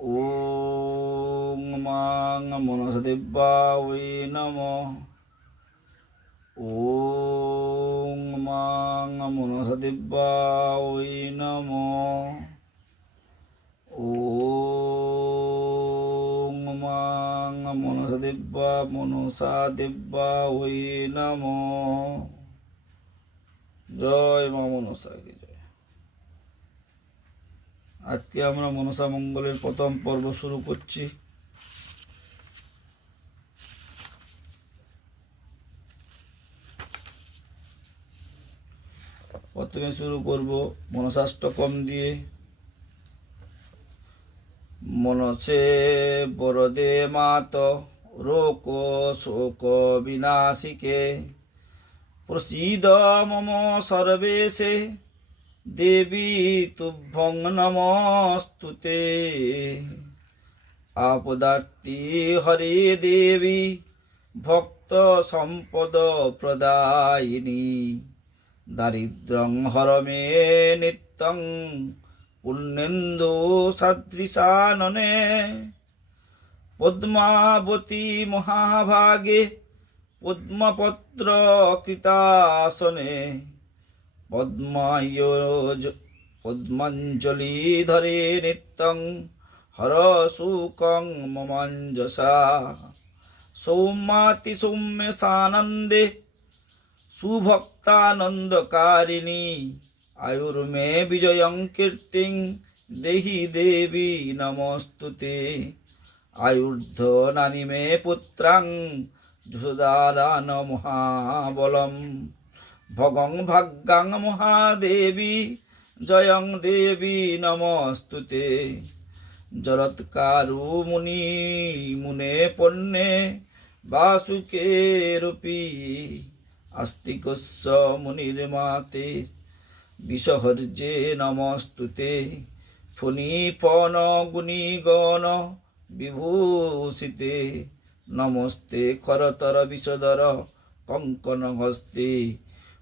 ॐ मां मनसदेवायै नमः। ॐ मां मनसदेवायै नमः। ॐ मां मनसादेवायै नमः। জয় মা মনসাকে জয়। আজকে আমরা মনসা মঙ্গলের প্রথম পর্ব শুরু করছি। প্রথমে শুরু করব মনসাষ্টকম দিয়ে। মনসে বরদে মাত রোক শোক বিনাশিকে প্রসীদ মম সর্বেশে দেবী তুভ্যং নমস্তুতে। আপদার্তি হরে দেবী ভক্ত সম্পদ প্রদায়িনী। দারিদ্র্যং হরমে নিত্যং পুণ্যেন্দু সদৃশাননে। পদ্মাবতী মহাভাগে পদ্মপত্র কৃতাসনে। পদ্মাঞ্জলি ধরে নিত্যং হর সুকং মমাঞ্জসা। সৌম্যাতি সৌম্য সানন্দে সুভক্তানন্দকারিণী। আয়ুর্মে বিজয়ং কীর্তিং দেহি দেবী নমস্তুতে। আয়ুর্ধনানি মে পুত্রাং যশোদারান মহাবলম। ভগং ভাগ্যাং মহাদেবী জয়ং দেবী নমস্তুতে। জরৎকারু মুনি মুনে পণ্যে বাসুকে রূপী। আস্তিকস্য মুনির্মাতে বিষহর্যে নমস্তুতে। ফণীফণ গুণীগণ বিভূষিতে। নমস্তে খরতর বিষধর কঙ্কন হস্তে।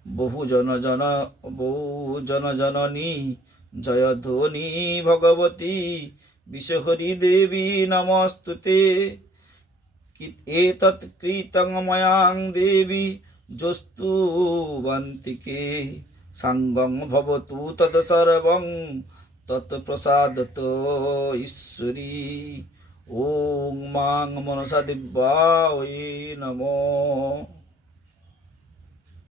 বহুজন জননী জয়ধ্বনি ভগবতী বিশ্বহরি দেবী নমস্তুতে। এতৎ কৃতং ময়াং দেবী জস্তু বন্তিকে। সাঙ্গং ভবতু তৎ সর্বং তৎপ্রসাদত ঈশ্বরী। ওং মাং মনসাদেবাयै নমঃ।